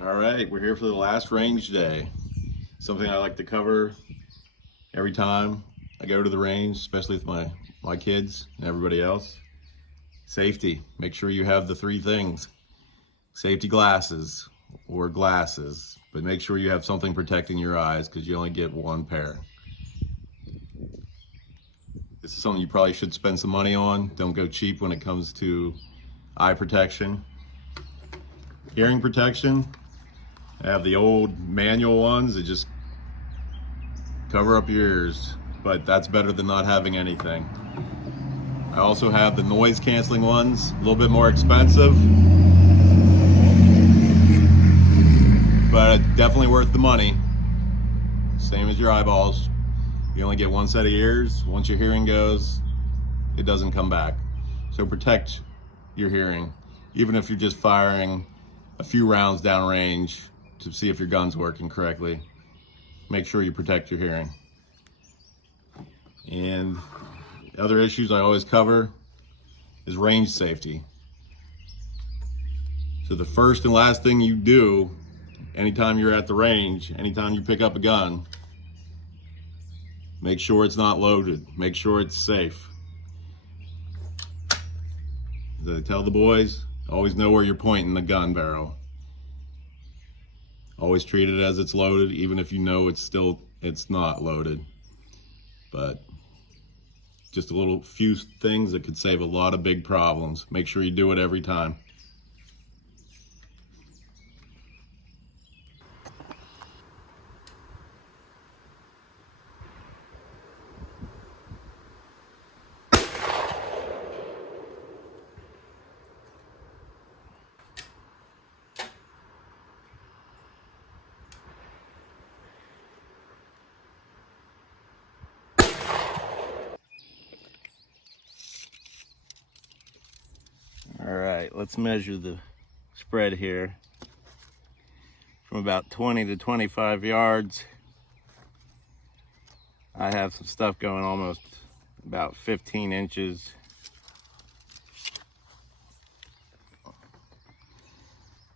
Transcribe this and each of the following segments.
All right, we're here for the last range day. Something I like to cover every time I go to the range, especially with my kids and everybody else. Safety. Make sure you have the three things. Safety glasses or glasses, but make sure you have something protecting your eyes because you only get one pair. This is something you probably should spend some money on. Don't go cheap when it comes to eye protection. Hearing protection. I have the old manual ones that just cover up your ears, but that's better than not having anything. I also have the noise canceling ones, a little bit more expensive, but definitely worth the money. Same as your eyeballs. You only get one set of ears. Once your hearing goes, it doesn't come back. So protect your hearing, even if you're just firing a few rounds downrange to see if your gun's working correctly. Make sure you protect your hearing. And other issues I always cover is range safety. So the first and last thing you do anytime you're at the range, anytime you pick up a gun, make sure it's not loaded. Make sure it's safe. As I tell the boys, always know where you're pointing the gun barrel. Always treat it as it's loaded, even if you know it's not loaded. But just a few things that could save a lot of big problems. Make sure you do it every time. All right, let's measure the spread here. From about 20 to 25 yards, I have some stuff going almost about 15 inches.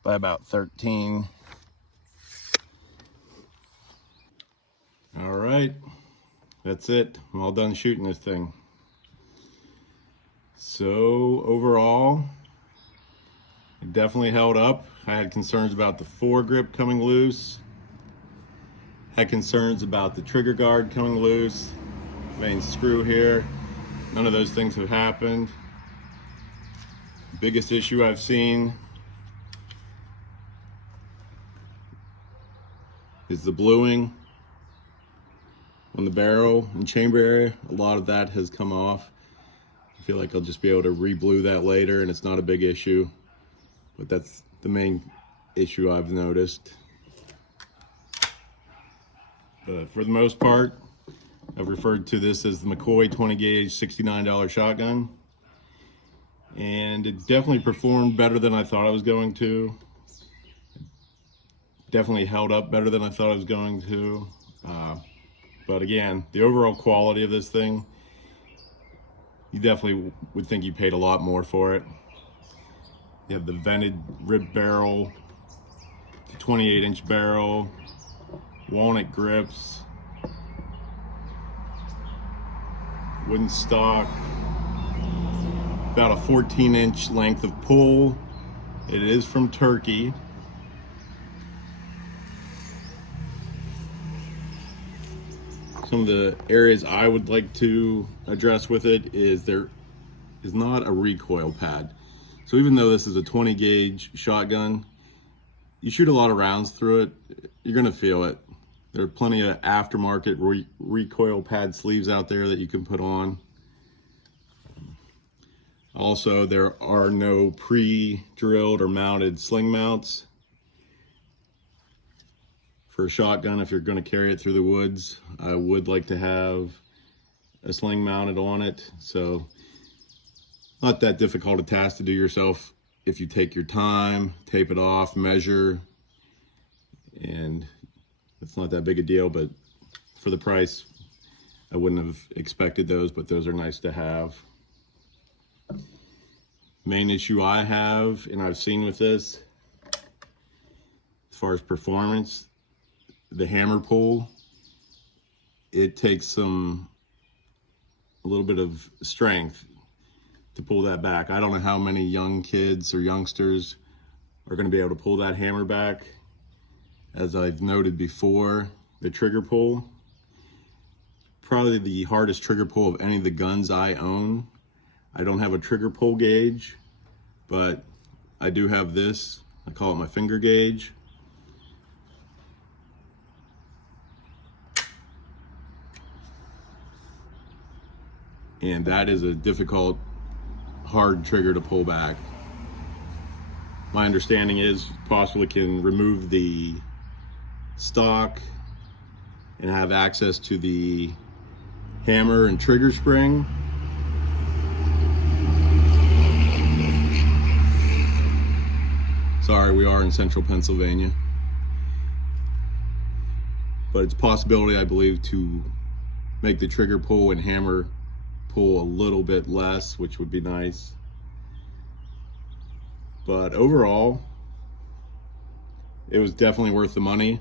By about 13. All right, that's it. I'm all done shooting this thing. So overall, it definitely held up. I had concerns about the foregrip coming loose. Had concerns about the trigger guard coming loose. Main screw here. None of those things have happened. Biggest issue I've seen is the bluing on the barrel and chamber area. A lot of that has come off. I feel like I'll just be able to re-blue that later and it's not a big issue, but that's the main issue I've noticed. But for the most part, I've referred to this as the McCoy 20 gauge $69 shotgun, and it definitely performed better than I thought I was going to. Definitely held up better than I thought I was going to. But again, the overall quality of this thing, you definitely would think you paid a lot more for it. You have the vented rib barrel, the 28-inch barrel, walnut grips, wooden stock, about a 14-inch length of pull. It is from Turkey. Some of the areas I would like to address with it is there is not a recoil pad. So even though this is a 20 gauge shotgun, you shoot a lot of rounds through it, you're gonna feel it. There are plenty of aftermarket recoil pad sleeves out there that you can put on. Also, there are no pre-drilled or mounted sling mounts. For a shotgun, if you're going to carry it through the woods, I would like to have a sling mounted on it. So not that difficult a task to do yourself if you take your time, tape it off, measure, and it's not that big a deal, but for the price, I wouldn't have expected those, but those are nice to have. Main issue I have, and I've seen with this, far as performance, the hammer pull, it takes a little bit of strength to pull that back. I don't know how many young kids or youngsters are going to be able to pull that hammer back. As I've noted before, the trigger pull, probably the hardest trigger pull of any of the guns I own. I don't have a trigger pull gauge, but I do have this. I call it my finger gauge. And that is a difficult, hard trigger to pull back. My understanding is possibly can remove the stock and have access to the hammer and trigger spring. Sorry, we are in central Pennsylvania. But it's a possibility, I believe, to make the trigger pull and hammer pull a little bit less, which would be nice. But overall, it was definitely worth the money.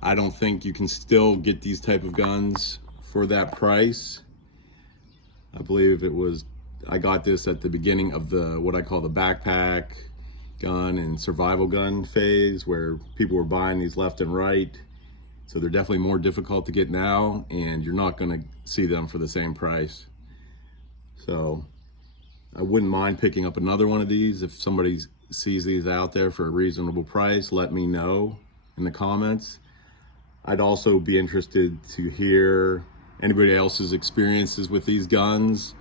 I don't think you can still get these type of guns for that price. I believe I got this at the beginning of what I call the backpack gun and survival gun phase, where people were buying these left and right. So they're definitely more difficult to get now, and you're not gonna see them for the same price. So I wouldn't mind picking up another one of these. If somebody sees these out there for a reasonable price, let me know in the comments. I'd also be interested to hear anybody else's experiences with these guns,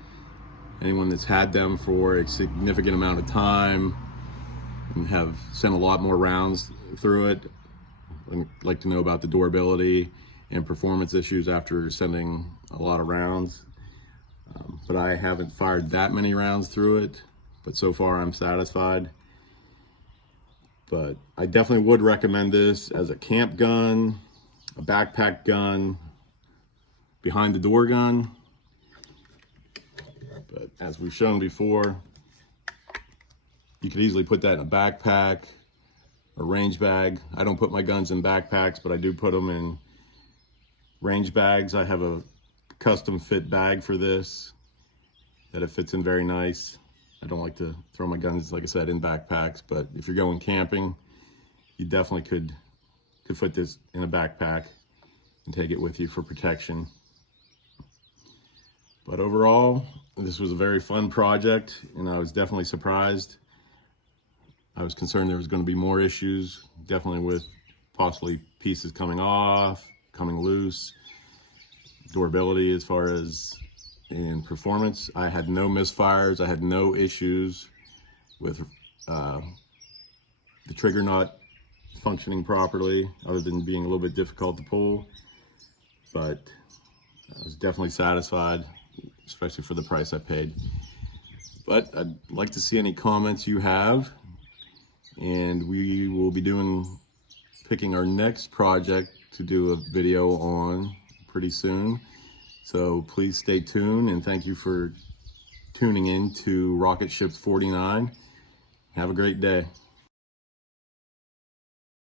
anyone that's had them for a significant amount of time and have sent a lot more rounds through it. I'd like to know about the durability and performance issues after sending a lot of rounds. But I haven't fired that many rounds through it, but so far I'm satisfied. But I definitely would recommend this as a camp gun, a backpack gun, behind the door gun. But as we've shown before, you could easily put that in a backpack or range bag. I don't put my guns in backpacks, but I do put them in range bags. I have a custom fit bag for this that it fits in very nice. I don't like to throw my guns, like I said, in backpacks, but if you're going camping, you definitely could put this in a backpack and take it with you for protection. But overall, this was a very fun project, and I was definitely surprised. I was concerned there was going to be more issues, definitely with possibly pieces coming off, coming loose, durability as far as in performance. I had no misfires. I had no issues with the trigger not functioning properly, other than being a little bit difficult to pull. But I was definitely satisfied, especially for the price I paid. But I'd like to see any comments you have, and we will be picking our next project to do a video on pretty soon. So please stay tuned, and thank you for tuning in to Rocket Ships 49. Have a great day.